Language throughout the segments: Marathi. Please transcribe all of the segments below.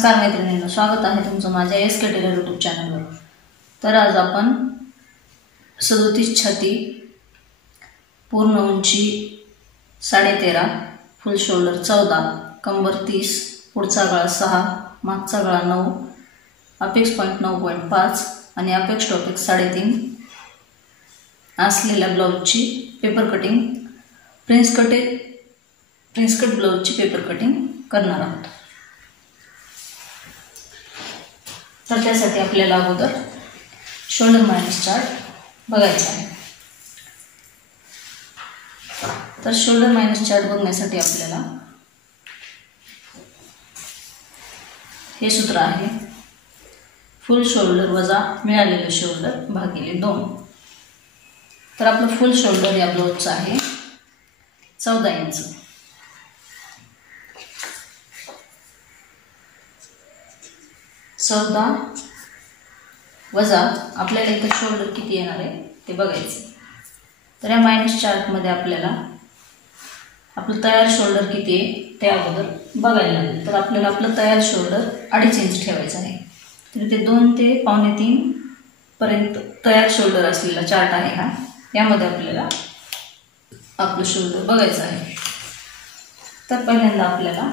नमस्कार मैत्रिणींनो, स्वागत आहे तुमचं माझ्या एस के टेलर यूट्यूब चॅनलवर। तर आज आपण 37 छाती, पूर्ण उंची 13.5, फुल शोल्डर 14, कंबर 30, पुढचा गळा 6, मागचा गळा 9, अपेक्स पॉइंट 9.5 आणि अपेक्स टू अपेक्स 3.5 असलेल्या ब्लाउजची पेपर कटिंग, प्रिन्स कट ब्लाउजची पेपर कटिंग करणार आहोत। तर त्यासाठी आपल्याला अगोदर शोल्डर मायनस चार्ट बघायचा आहे। तर शोल्डर मायनस चार्ट बघण्यासाठी आपल्याला हे सूत्र आहे, फुल शोल्डर वजा मिळालेले शोल्डर भागिले 2। तर आपलं फुल शोल्डर या ब्लाउजचं आहे 14 इंच। वजा आपल्याला इथे शोल्डर किती येणार आहे ते बघायचं। तर या मायनस चार्ट मध्ये आपल्याला आपलं तयार शोल्डर किती आहे ते अगोदर बघायला लागेल। तर आपल्याला आपलं तयार शोल्डर 2.5 इंच ठेवायचं आहे। तर ते 2 ते 2.25 पर्यंत तयार शोल्डर असलेला चार्ट आहे हा। यामध्ये आपल्याला आपलं शोल्डर बघायचं आहे। तर पहिल्यांदा आपल्याला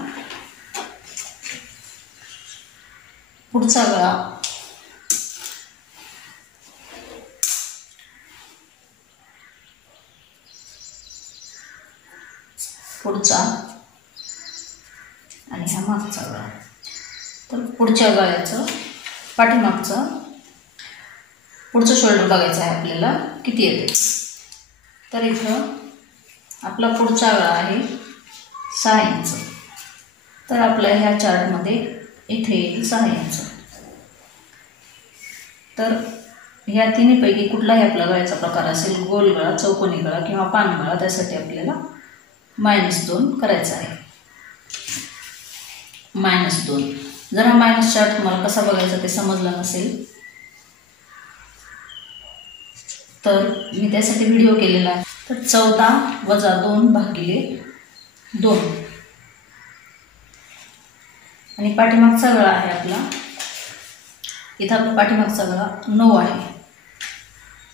पुढचा गळा पुढचा आणि हा मागचा गळा। तर पुढच्या गळ्याचं पाठीमागचं पुढचं शोल्डर बघायचं आहे आपल्याला किती येते। तर इथं आपला पुढचा गळा आहे 6 इंच। तर आपल्या ह्या चार्टमध्ये इथे येईल 6 इंच। तर ह्या तिन्हीपैकी कुठलाही आपल्या गळ्याचा प्रकार असेल, गोल गळा, चौकोनी गळा किंवा पान गळा, त्यासाठी आपल्याला -2 करायचा आहे। -2। जर हा मायनस चार्ट तुम्हाला कसा बघायचा ते समजला नसेल तर मी त्यासाठी व्हिडिओ केलेला आहे। तर 14 वजा 2 भागिले 2 आणि पाठीमागचा गळा आहे आपला, इथं आपला पाठीमागचा गळा 9 आहे।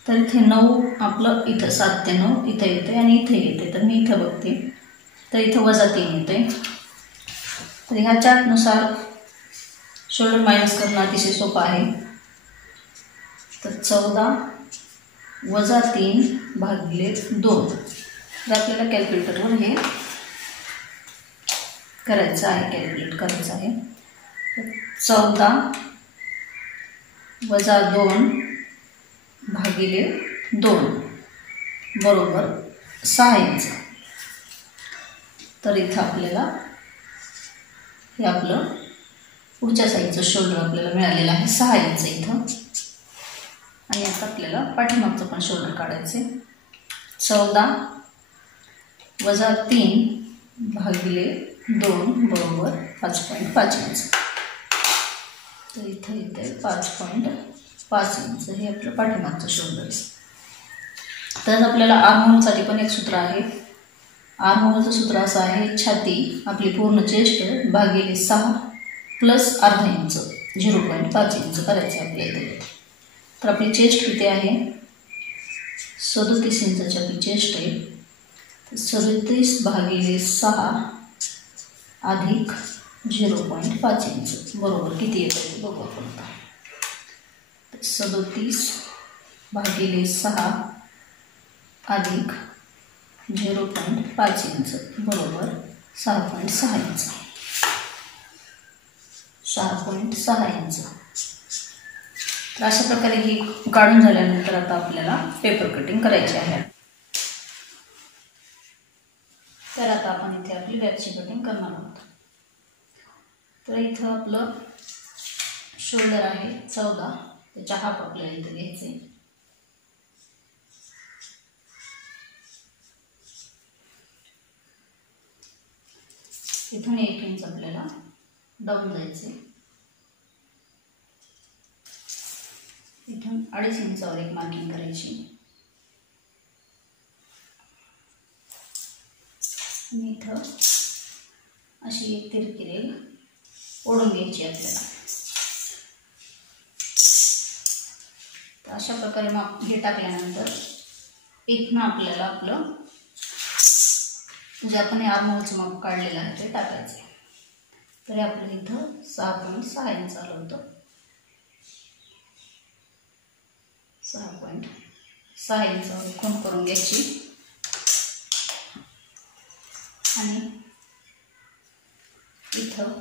तर इथे 9 आपलं इथं 7 ते 9 इथं येते आणि इथे येते। तर मी इथं बघते तर इथं वजा 3 येते। तर ह्या चार्टनुसार शोल्डर मायनस करणं अतिशय सोपं आहे। तर 14 वजा 3 भागिले 2। तर आपल्याला कॅल्क्युलेटरवर हे करायचं आहे, कॅल्क्युलेट करायचं आहे। 14 वजा 2 भागिले 2 बरोबर 6 इंच। तर इथं आपल्याला हे आपलं पुढच्या साईडचं शोल्डर आपल्याला मिळालेलं आहे 6 इंच इथं। आणि आता आपल्याला पाठीमागचं पण शोल्डर काढायचे। 14 वजा 3 भागिले 2 बरोबर 5.5 इंच। तर इथं येते 5.5 इंच हे आपलं पाठीमागचं शोल्डर। तर आपल्याला आर्महोलसाठी पण एक सूत्र आहे। आर्महोलचं सूत्र असं आहे, छाती आपली पूर्ण चेस्ट भागिले 6 प्लस अर्धा इंच 0.5 इंच करायचे आपल्या इथे। तर आपली चेस्ट किती आहे 37 इंचाची आपली चेस्ट आहे। तर 37 भागिले 6 अधिक 0.5 इंच बरोबर किती येतं ते बघू आपण आता। 37 भागिले 6 अधिक 0.5 इंच बरोबर 6.6 इंच। 6.6 इंच। तर अशा प्रकारे ही काढून झाल्यानंतर आता आपल्याला पेपर कटिंग करायची आहे। तर आता आपण इथे आपली बॅकची कटिंग करणार आहोत। तर इथं आपलं शोल्डर आहे 14, त्याच्या हाफ आपल्याला इथं घ्यायचे। इथून 1 इंच आपल्याला डाऊन जायचे। इथून 2.5 इंचावर एक मार्किंग करायची आणि इथं अशी एक तिरकी रेघ ओढून घ्यायची आपल्याला. तर अशा प्रकारे माप हे टाकल्यानंतर इथनं आपल्याला आपलं जे आपण आर्महोलचं माप काढलेलं आहे ते टाकायचं. तरी आपल्याला इथं 6.6 इंच आलं होतं. 6.6 इंचावर खूण करून घ्यायची आणि इथं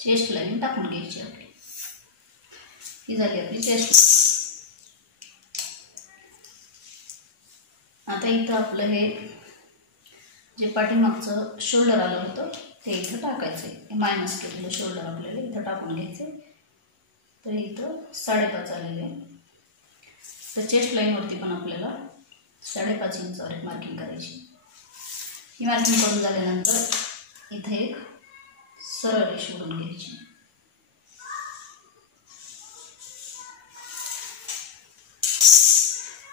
चेस्ट लाईन टाकून घ्यायची आपली. ही झाली आपली चेस्ट. आता इथं आपलं हे जे पाठीमागचं शोल्डर आलं होतं ते इथं टाकायचं आहे. मायनस केलेलं शोल्डर आपल्याला इथं टाकून घ्यायचं आहे. तर इथं 5.5 आलेले आहे. तर चेस्ट लाईनवरती पण आपल्याला 5.5 इंचावर एक मार्किंग करायची. ही मार्किंग करून झाल्यानंतर इथे एक सरळ रेषा ओढून घ्यायची.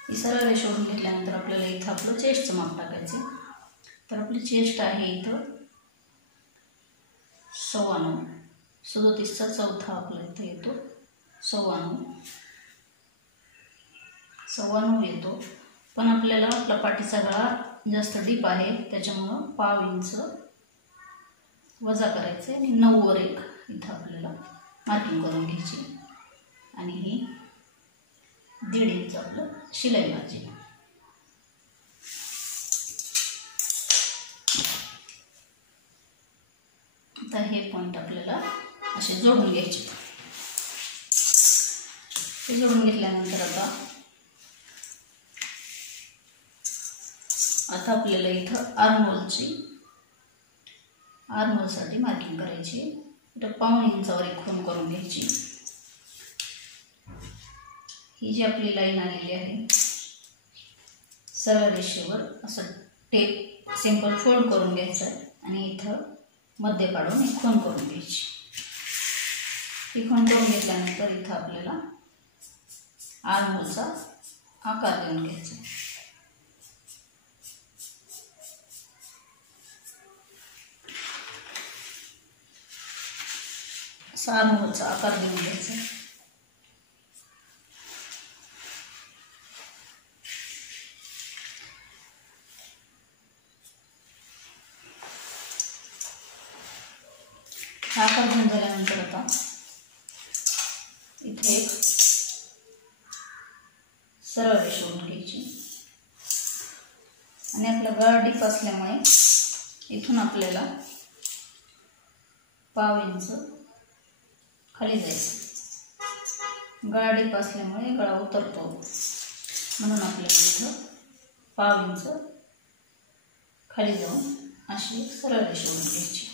ही सरळ रेषा ओढून घेतल्यानंतर आपल्याला इथं आपलं चेस्टचं माप टाकायचं. तर आपली चेस्ट आहे इथं 9.25. 37चा चौथा आपला इथं येतो 9.25. 9.25 येतो. पण आपल्याला आपला पाठीचा गळा जास्त डीप आहे त्याच्यामुळं 0.5 इंच वजा करायचं आणि 9 वर एक इथं आपल्याला मार्किंग करून घ्यायची. आणि ही 1.5 इंच आपलं शिलाई मार्जिन. आता हे पॉईंट आपल्याला असे जोडून घ्यायचे. ते जोडून घेतल्यानंतर आता आपल्याला इथं आर्महोलसाठी मार्किंग करायची. इथं 0.5 इंचावर एक खूण करून घ्यायची. ही जी आपली लाईन आलेली आहे सरळ रेषेवर असं टेप सिंपल फोल्ड करून घ्यायचं आहे आणि इथं मध्य काढून एक खूण करून घ्यायची. ही खूण करून घेतल्यानंतर इथं आपल्याला आर्महोलचा आकार देऊन घ्यायचा. असा आर्महोलचा आकार देऊन घ्यायचा. हा आकार घेऊन झाल्यानंतर आता इथे एक सरळ रेषा ओढून घ्यायची आणि आपला गळा डीप असल्यामुळे इथून आपल्याला 0.5 इंच खाली जायचं. गळा डीप असल्यामुळे गळा उतरतो म्हणून आपल्याला इथं 0.5 इंच खाली जाऊन अशी सरळ रेषा ओढून घ्यायची.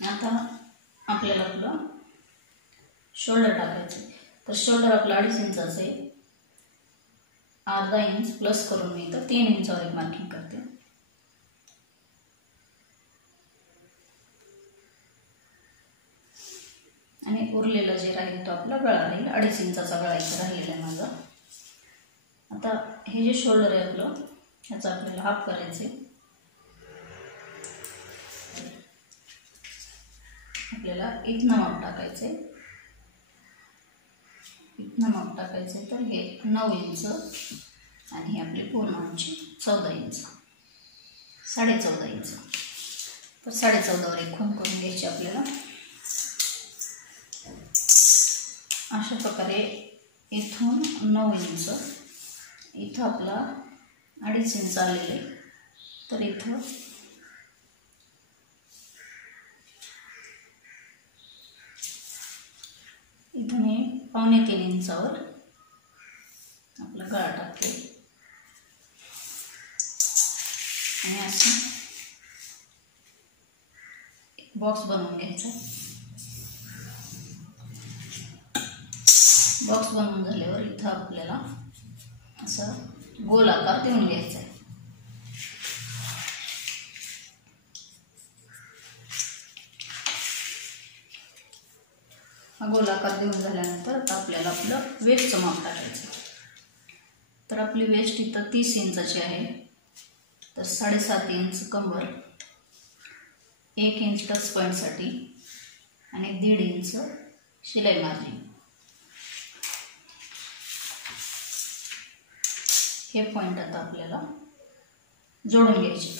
आता आपल्याला आपलं शोल्डर टाकायचं. तर शोल्डर आपलं 2.5 इंचाचं आहे. 0.5 इंच प्लस करून मी इथं 3 इंचावर एक मार्किंग करते. आणि उरलेला जे राहील तो आपला गळा राहील. 2.5 इंचाचा गळा इथं राहिलेला आहे माझा. आता हे जे शोल्डर आहे आपलं ह्याचं आपल्याला हाफ करायचं आहे. आपल्याला इथनं माप टाकायचं आहे. इथनं माप टाकायचं आहे. तर हे 9 इंच आणि ही आपली पूर्ण उंची 14 इंच 14.5 इंच. तर 14.5 वर एक खूण करून घ्यायची आपल्याला. अशा प्रकारे इथून 9 इंच इथं आपला 2.5 इंच आलेले. तर इथं मी 2.25 इंचावर आपला गळा टाकते आणि असं बॉक्स बनवून घ्यायचा. बॉक्स बनवून झाल्यावर इथं आपल्याला असा गोल आकार देऊन घ्यायचा आहे. हा गोल आकार देऊन झाल्यानंतर आता आपल्याला आपलं वेस्टचं माप टाकायचं. तर आपली वेस्ट इथं 30 इंचाची आहे. तर 7.5 इंच कंबर 1 इंच टक्स पॉईंटसाठी आणि 1.5 इंच शिलाई मार्जिन. हे पॉईंट आता आपल्याला जोडून घ्यायचे.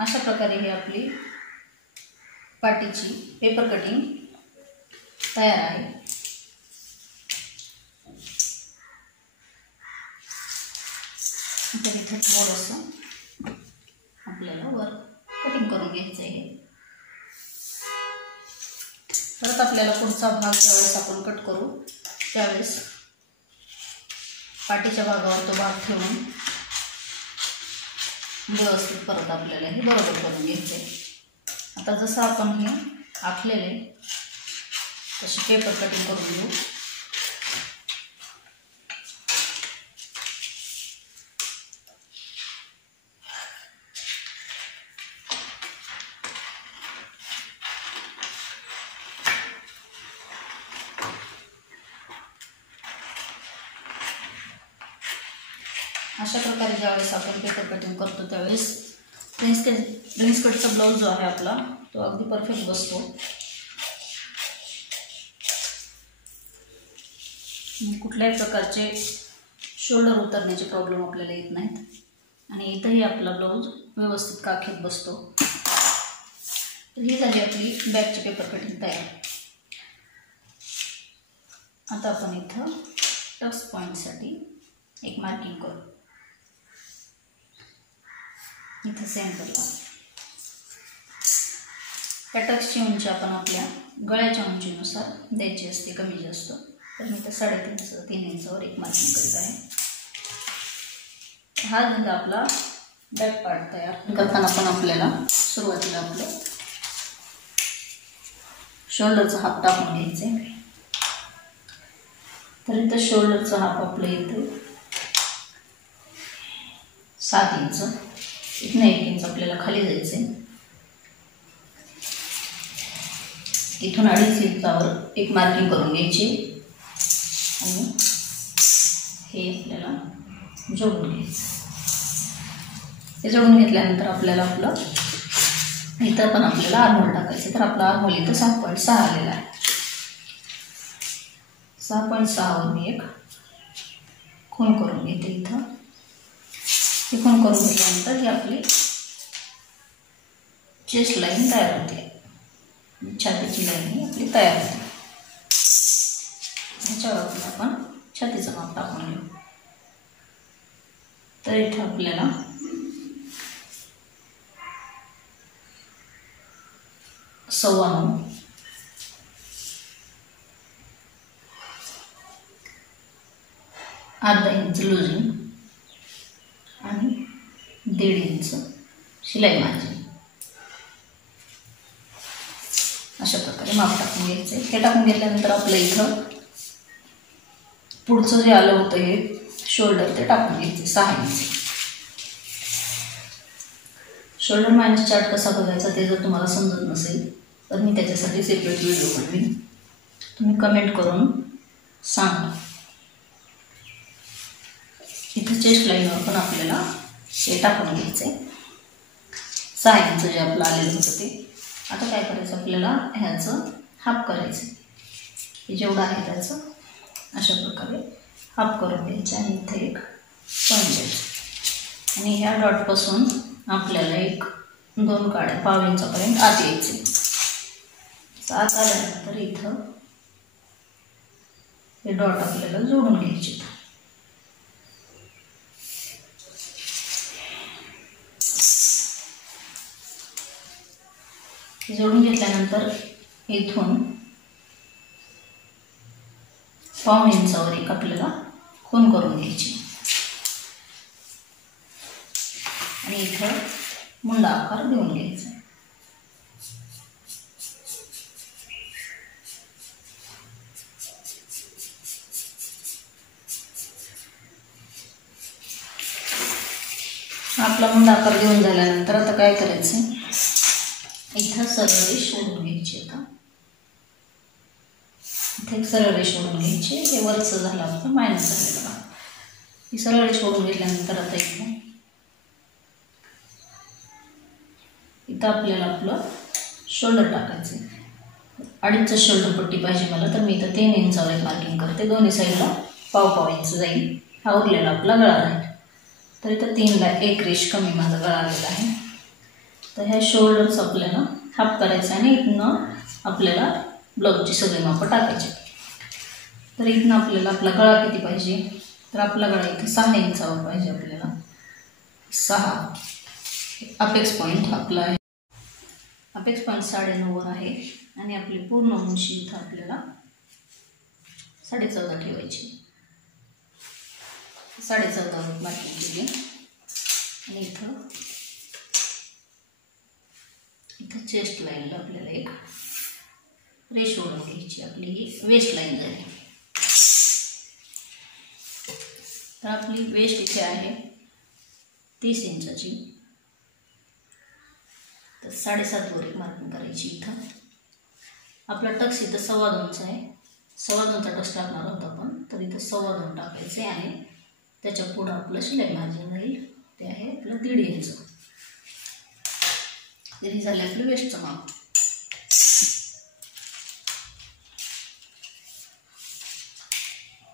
अशा प्रकारे ही आपली पाटीची पेपर कटिंग तयार आहे. तर इथे थोडंसं आपल्याला वर कटिंग करून घ्यायचं आहे. परत आपल्याला पुढचा भाग ज्यावेळेस आपण कट करू त्यावेळेस पाटीच्या भागावर तो भाग ठेवून व्यवस्थित परत आपल्याला हे बरोबर करून घ्यायचे. आता जसं आपण हे आखलेले तशी पेपर कटिंग करून घेऊ. अशा प्रकारे ज्यावेळेस आपण पेपर कटिंग करतो त्यावेळेस प्रिन्स कटचा ब्लाऊज जो आहे आपला तो अगदी परफेक्ट बसतो. कुठल्याही प्रकारचे शोल्डर उतरण्याचे प्रॉब्लेम आपल्याला येत नाहीत आणि इथंही आपला ब्लाऊज व्यवस्थित काखेत बसतो. तर ही झाली आपली बॅकची पेपर कटिंग तयार. आता आपण इथं टक्स पॉईंटसाठी एक मार्किंग करू. इथं सेंटरला या टक्सची उंची आपण आपल्या गळ्याच्या उंचीनुसार द्यायची असते, कमी जास्त. तर मी तर 3.5 इंचावर एक मार्किंग करीत आहे. हा झाला आपला बॅक पार्ट तयार. करताना पण आपल्याला सुरुवातीला आपलं शोल्डरचा हाफ टाकून घ्यायचे. तर इथं शोल्डरचा हाफ आपलं इथं 7 इंच, इथनं 1 इंच आपल्याला खाली जायचे. इथून 2.5 इंचावर एक मार्किंग करून घ्यायची आणि हे आपल्याला जोडून घ्यायचं. हे जोडून घेतल्यानंतर आपल्याला आपलं इथं पण आपल्याला आर्महोल टाकायचं. तर आपला आर्महोल इथं 7.6 आलेला आहे. 6.6 वर मी एक खूण करून घेते. इथं ही खूण करून घेतल्यानंतर ही आपली चेस्ट लाईन तयार होते. छातीची लाईन ही आपली तयार होते. ह्याच्यावर आपण छातीचं माप टाकून घेऊ. तर इथं आपल्याला 9.25 अर्धा इंच लूजिंग आणि 1.5 इंच शिलाई मार्जिन अशा प्रकारे माप टाकून घ्यायचे. हे टाकून घेतल्यानंतर आपलं इथं पुढचं जे आलं होतं हे शोल्डर ते टाकून घ्यायचे 6 इंच. शोल्डर मार्जिन चार्ट कसा बघायचा ते जर तुम्हाला समजत नसेल तर मी त्याच्यासाठी सेपरेट व्हिडिओ बनवीन. तुम्ही कमेंट करून सांगा. इथं चेस्ट लाईनवर पण आपल्याला हे टाकून घ्यायचे 6 इंच जे आपलं आलेलं होतं ते. आता काय करायचं आपल्याला ह्याचं हाफ करायचं. हे जेवढं आहे त्याचं अशा प्रकारे हाफ करून घ्यायचं आणि इथे एक पॉईंट द्यायचं आणि ह्या डॉटपासून आपल्याला 1-2 काड्या 1/2 इंचापर्यंत आत यायचे. आत आल्यानंतर इथं हे डॉट आपल्याला जोडून घ्यायचे. जोडून घेतल्यानंतर इथून 1/2 इंचावर एक आपल्याला खूण करून घ्यायची आणि इथं मुंडा आकार देऊन घ्यायचा. आपला मुंडा आकार देऊन झाल्यानंतर आता काय करायचं इथं सरळ रेष ओढून घ्यायची. आता इथे एक सरळ रेष ओढून घ्यायची. हे वरचं झालं आपलं मायनस झालेलं बघा. ही सरळ रेष ओढून घेतल्यानंतर आता इथं आपल्याला आपलं शोल्डर टाकायचं. 2.5 शोल्डर पट्टी पाहिजे मला, तर मी इथं 3 इंचावर एक मार्किंग करते. दोन्ही साईडला पाव इंच जाईल. हा उरलेला आपला गळा राहील. तर इथं 3ला 1 रेष कमी माझा गळा आलेला आहे. तर ह्या शोल्डर्स आपल्याला हाफ करायचं आणि इथनं आपल्याला ब्लाऊजची सगळी मापं टाकायची. तर इथनं आपल्याला आपला गळा किती पाहिजे, तर आपला गळा इथे 6 इंचावर पाहिजे आपल्याला. 6 अपेक्स पॉईंट आपला आहे. अपेक्स पॉईंट 9.5 आहे आणि आपली पूर्ण उंची इथं आपल्याला 14.5 ठेवायची. 14.5 मार्किंग केली आणि इथं चेस्ट लाईनला आपल्याला एक रेष ओढून घ्यायची. आपली ही वेस्ट लाईन झाली. तर आपली वेस्ट इथे आहे 30 इंचाची. तर 7.5 एक मार्किंग करायची. इथं आपला टक्स इथं 2.25 आहे. 2.25चा टक्स टाकणार आहोत आपण. तर इथं 2.25 टाकायचे आणि त्याच्या पुढं आपलं शिलाई मार्जिन राहील, ते आहे आपलं 1.5 इंच. तरी झालं आपलं वेस्टचं माप.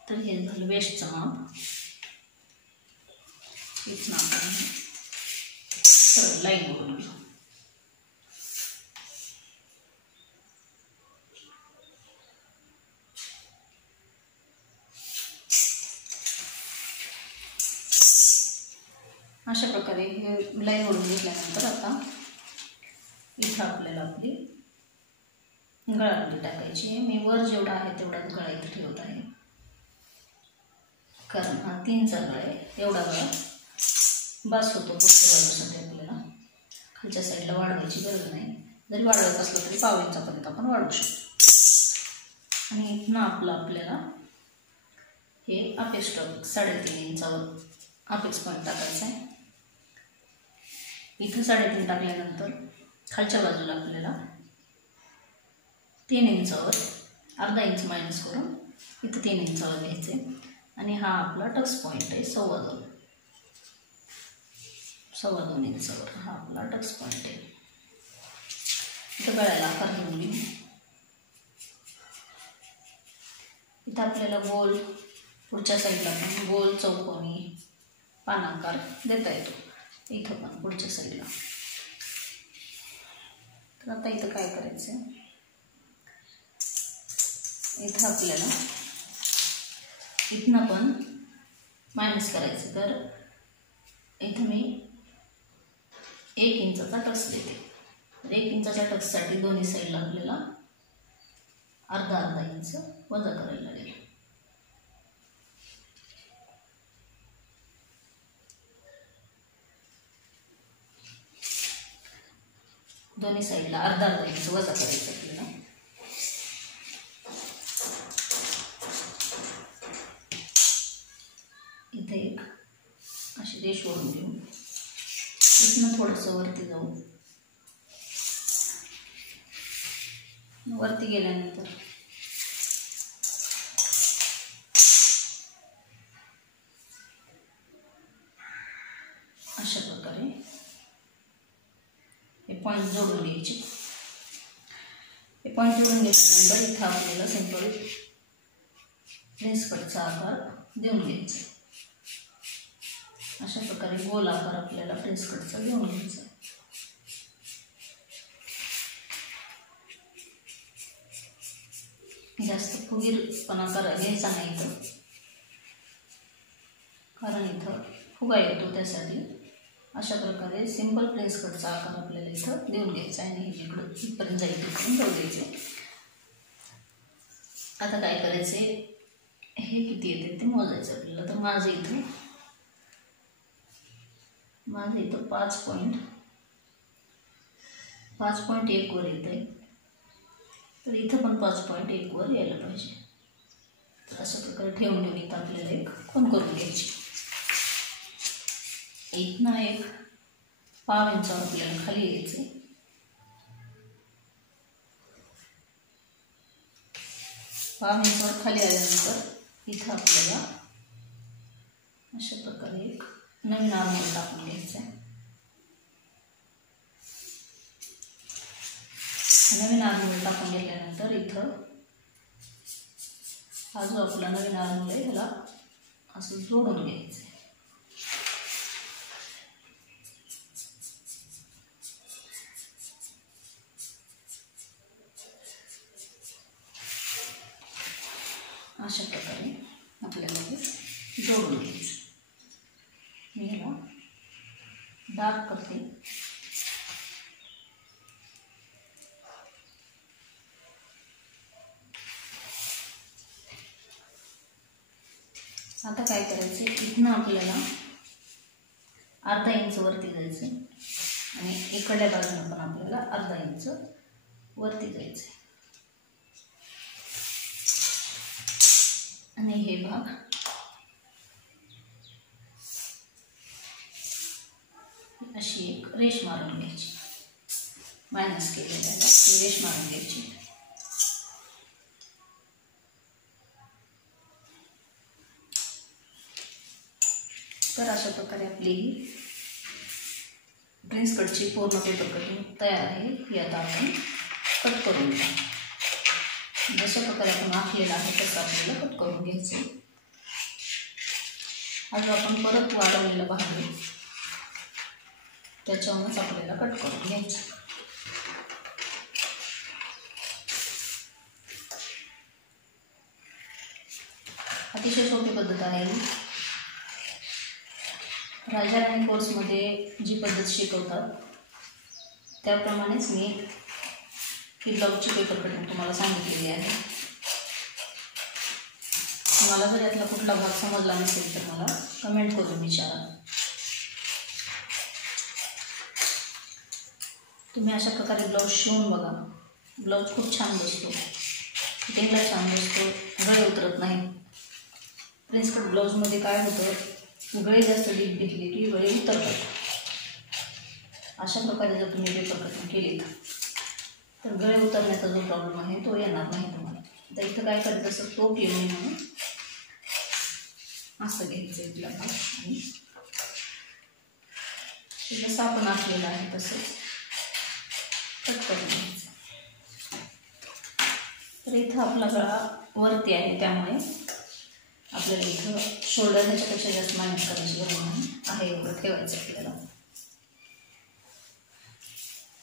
तर हे झालं वेस्टचं माप. इथनं आपण सरळ लाईन ओढून घेऊ. अशा प्रकारे हे लाईन ओढून घेतल्यानंतर आता इथं आपल्याला आपली गळापट्टी टाकायची आहे. मी वर जेवढा आहे तेवढाच गळा इथं ठेवत आहे, कारण हा 3चा गळा आहे. एवढा गळा बास होतो पुढच्या बाजूसाठी. आपल्याला खालच्या साईडला वाढवायची गरज नाही. जरी वाढवायचं असलं तरी 1/2 इंचापर्यंत आपण वाढवू शकतो. आणि इथनं आपल्याला हे अपेक्स 3.5 इंचावर अपेक्स पॉईंट टाकायचा आहे. इथं 3.5 टाकल्यानंतर खालच्या बाजूला आपल्याला 3 इंचावर अर्धा इंच मायनस करून इथं 3 इंचावर घ्यायचे. आणि हा आपला टक्स पॉईंट आहे 2.25 इंचावर. हा आपला टक्स पॉईंट आहे. इथं गळ्याला आकार घेऊन घेऊ. इथं आपल्याला गोल पुढच्या साईडला पण गोल चौकोनी पानाकार देता येतो. इथं पण पुढच्या साईडला. तर आता इथं काय करायचं, इथं आपल्याला इथनं पण मायनस करायचं. तर इथं मी 1 इंचाचा टक्स देते. तर 1 इंचाच्या टक्ससाठी दोन्ही साईडला आपल्याला अर्धा इंच वजा करायला लागेल. दोन्ही साईडला अर्धा इंच वजा करायचं आपल्याला. इथे एक अशी रेष ओढून घेऊ. इथनं थोडंसं वरती जाऊ. वरती गेल्यानंतर अशा प्रकारे हे पॉईंट जोडून घ्यायचे. हे पॉईंट जोडून घेतल्यानंतर इथं आपल्याला सिंपल प्रिन्स कटचा आकार देऊन घ्यायचा. अशा प्रकारे गोल आकार आपल्याला प्रिन्स कटचा देऊन घ्यायचा. जास्त फुगीरपणा घ्यायचा नाही इथं, कारण इथं फुगा येतो. त्यासाठी अशा प्रकारे सिंपल प्रिन्स कटचा आकार आपल्याला इथं देऊन घ्यायचा आहे आणि इकडं इथपर्यंत जाईल तिकडून जाऊ द्यायचे. आता काय करायचे, हे किती येते ते मोजायचं आपल्याला. तर माझं इथं 5.1 वर येत आहे. तर इथं पण 5.1 वर यायला पाहिजे. तर अशा प्रकारे ठेवून इथं आपल्याला एक खूण करून घ्यायची. इथनं एक 1/2 इंचावर आपल्याला खाली यायचं. 5 इंचवर खाली आल्यानंतर इथं आपल्याला अशा प्रकारे एक नवीन आर्महोल टाकून घ्यायचा आहे. नवीन आर्महोल टाकून घेतल्यानंतर इथं हा जो आपला नवीन आर्महोल आहे ह्याला असं जोडून घ्यायचं आहे. अशा प्रकारे आपल्याला हे जोडून घ्यायचं. मी ह्याला डार्क करते. आता काय करायचं, इथनं आपल्याला अर्धा इंच वरती जायचं आणि इकडल्या बाजूने पण आपल्याला अर्धा इंच वरती जायचं आणि हे भाग अशी एक रेष मारून घ्यायची. मायनस केलेल्या रेष मारून घ्यायची. तर अशा प्रकारे आपली प्रिन्स कटची पूर्ण पेपर कटिंग तयार आहे. ही आता आपण कट करून घ्या. जशा प्रकारे आपण आखलेला आहे तसं आपल्याला कट करून घ्यायचं. आता आपण परत वाढवलेला भाग आहे त्याच्यावरूनच आपल्याला कट करून घ्यायचं. अतिशय सोपी पद्धत आहे. राजा राणी कोर्समध्ये जी पद्धत शिकवतात त्याप्रमाणेच मी ही ब्लाऊजची पेपर कटिंग तुम्हाला सांगितलेली आहे. मला जर यातला कुठला भाग समजला नसेल तर मला कमेंट करून विचारा. तुम्ही अशा प्रकारे ब्लाऊज शिवून बघा. ब्लाऊज खूप छान बसतो, फिटिंगला छान बसतो, गळे उतरत नाही. प्रिन्स कट ब्लाऊजमध्ये काय होतं, गळे जास्त डीप घेतले की गळे उतरतात. अशा प्रकारे जर तुम्ही पेपर कटिंग केली तर गळे उतरण्याचा जो प्रॉब्लेम आहे तो येणार नाही तुम्हाला. तर इथं काय करायचं, असं टोक येऊ नये म्हणून असं घ्यायचं इथला भाग आणि जसं आपण आखलेलं आहे तसंच कट करून घ्यायचं. तर इथं आपला गळा वरती आहे त्यामुळे आपल्याला इथं शोल्डर ह्याच्यापेक्षा जास्त मायनस करायची गरज नाही आहे, एवढं ठेवायचं आपल्याला.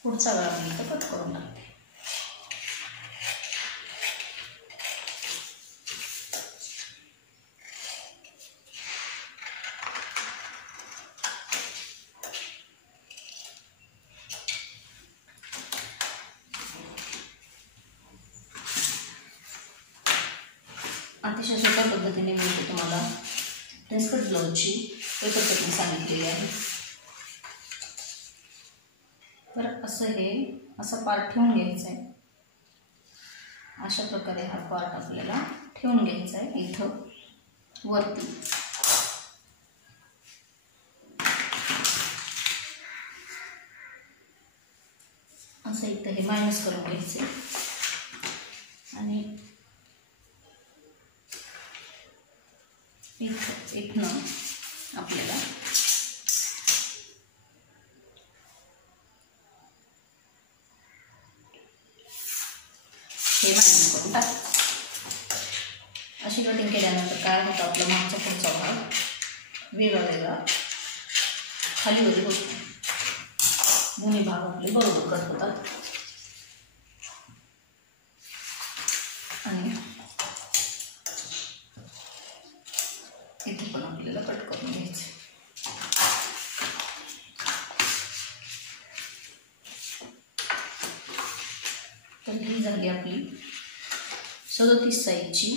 पुढचा गळा मी इथं कट करून टाकते. अतिशय सोप्या पद्धतीने मी तुम्हाला प्रिन्स कट ब्लाऊजची पेपर कटिंग सांगितलेली आहे. तर असं हे असा पार्ट ठेवून घ्यायचा आहे. अशा प्रकारे हा पार्ट आपल्याला ठेवून घ्यायचा आहे इथं वरती. असं इथं हे मायनस करून घ्यायचं आणि इथनं आपल्याला हे मायनस करून टाक. अशी कटिंग केल्यानंतर काय होतं, आपला मागचा पुढचा भाग वेगळा वेगळा खाली वरी होत नाही. दोन्ही भाग आपले बरोबर कट होतात आणि इथे पण आपल्याला कट करून घ्यायचं. तर ही झाली आपली 37 साईजची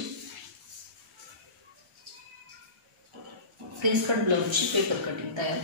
प्रिन्स कट ब्लाऊजची पेपर कटिंग तयार.